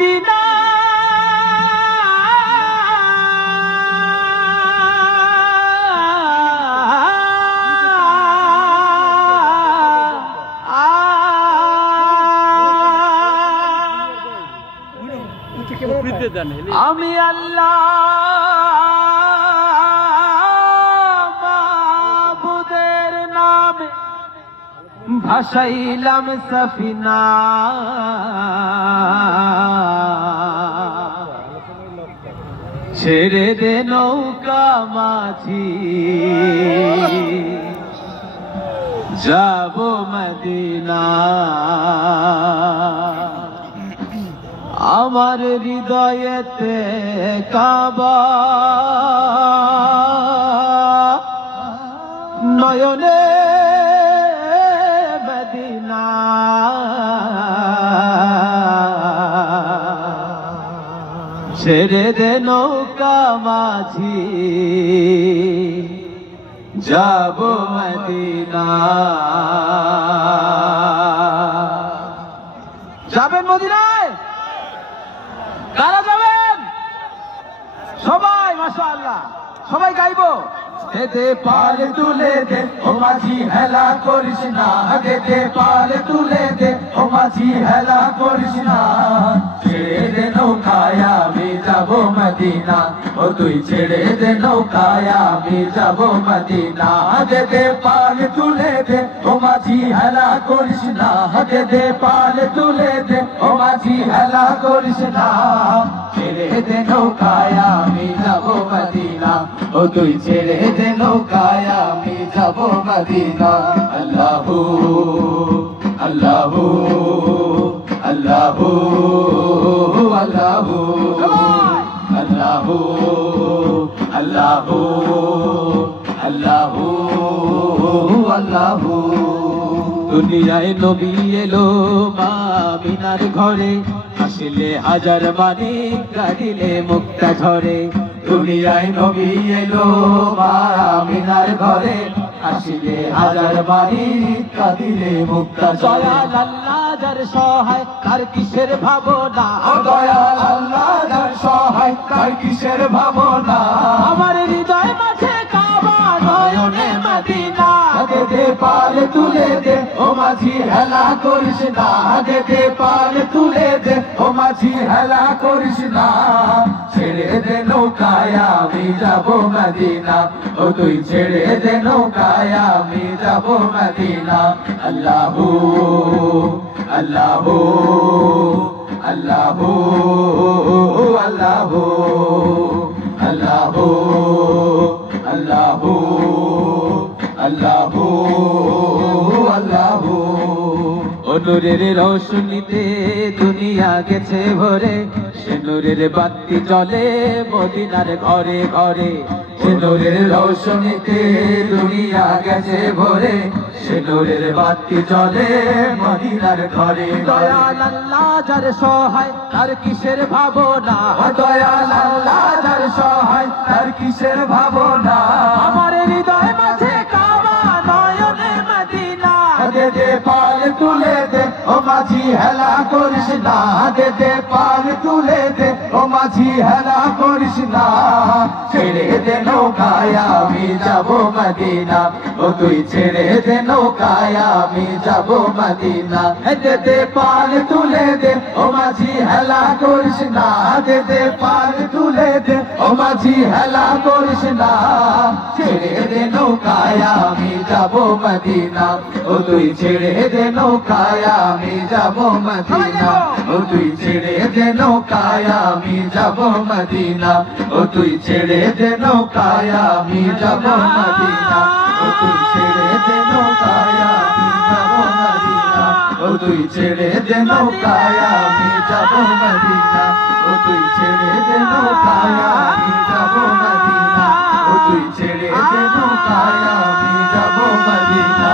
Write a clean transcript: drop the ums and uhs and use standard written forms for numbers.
Medina আমি আল্লাহ মাবুদের নামে ভাসাইলাম সফিনা ছেড়ে দে নৌকা মাঝি যাব মদিনা আমার হৃদয়েতে কাবা নয়নে মদিনা ছেড়ে দে নৌকা মাঝি যাব মদিনা যাবেন মদিনায় কারা যাবেন সবাই মাশাআল্লাহ সবাই গাইবো দে পাল তুলে দে ও মাঝি হেলা করিস না দে পাল তুলে দে ও মাঝি হেলা করিস না ছেড়ে দে নৌকায় আমি যাব মদিনা ও তুই ছেড়ে দে নৌকায় আমি যাব মদিনা দে পাল তুলে দে ও মাঝি হেলা করিস না দে পাল তুলে দে ও মাঝি হেলা করিস না ছেড়ে দে নৌকায় আমি যাব মদিনা ও তুই ছেড়ে দে নৌকায় আমি যাব মদিনা আল্লাহু আল্লাহু আল্লাহু আল্লাহু আল্লাহু আল্লাহু আল্লাহু আল্লাহু দুনিয়ায় নবী এলো মা আমিনার ঘরে আসলে হাজার মানিক কাঁদিলে মুক্তা ঝরে দুনিয়ায় নবী এলো মা আমিনার ঘরে আসলে হাজার মানিক কাঁদিলে মুক্তা দয়াল আল্লাহ যার সহায় তার কিসের ভাবনা দয়াল আল্লাহ যার সহায় তার কিসের ভাবনা আমার হৃদয় মাঝে কাবা নয়নে মদিনা দে পাল তুলে দে ও মাঝি হেলা করিস না দে পাল তুলে দে ও মাঝি হেলা করিস না ছেড়ে দে নৌকায় আমি যাব মদিনা ও তুই ছেড়ে দে নৌকায় আমি যাব মদিনা আল্লাহু আল্লাহু আল্লাহু আল্লাহু আল্লাহু আল্লাহু আল্লাহু আল্লাহু নূরের রোশনীতে দুনিয়া গেছে ভরে সে নূরের বাতি জ্বলে মদিনার ঘরে ঘরে সে নূরের রোশনীতে দুনিয়া গেছে ভরে সে নূরের বাতি জ্বলে মদিনার ঘরে দয়াল আল্লাহ যার সহায় তার কিসের ভাবনা দয়াল আল্লাহ যার সহায় তার কিসের ভাবনা আমার হৃদয় মাঝে কাবা নয়নে মদিনা দে পাল তুলে দে ও মাঝি হেলা করিস না দে পাল তুলে দে ও মাঝি হেলা করিস না ছেড়ে দে নৌকায় আমি যাব মদিনা ও তুই ছেড়ে দে নৌকায় আমি যাব মদিনা দে পাল তুলে দে ও মাঝি হেলা করিস না দে পাল তুলে দে ও মাঝি হেলা করিস না ছেড়ে দে নৌকায় আমি যাব মদিনা ও তুই ছেড়ে দে নৌকায় আমি যাব মদিনা ও তুই ছেড়ে দে নৌকায় আমি যাব মদিনা ও তুই ছেড়ে দে নৌকায় আমি যাব মদিনা ও তুই ছেড়ে দে নৌকায় আমি যাব মদিনা ও তুই ছেড়ে দে নৌকায় আমি যাব মদিনা ও তুই ছেড়ে দে নৌকায় আমি যাব মদিনা ও তুই ছেড়ে দে নৌকায় আমি যাব মদিনা